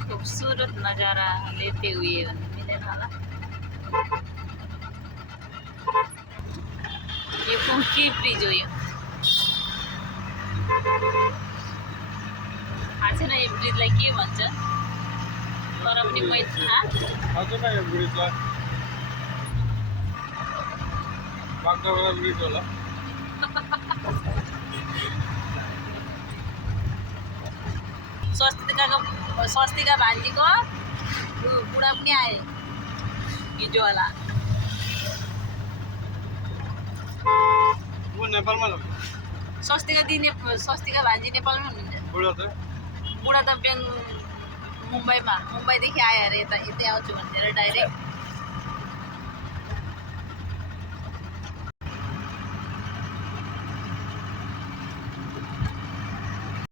खूबसूरत नज़ारा लेते हुए मिलेन होला। यो कुकी ब्रिज हो यो। थाहा छैन यो ब्रिजलाई के भन्छ, तर पनि स्वस्तिका भान्जीको बुढा पनि आए हिजो होला। स्वस्तिका भान्जी नेपालमा हुनुहुन्छ। बुढा त मुम्बईदेखि आयो अरे, यतै आउँछु भनेर डाइरेक्ट।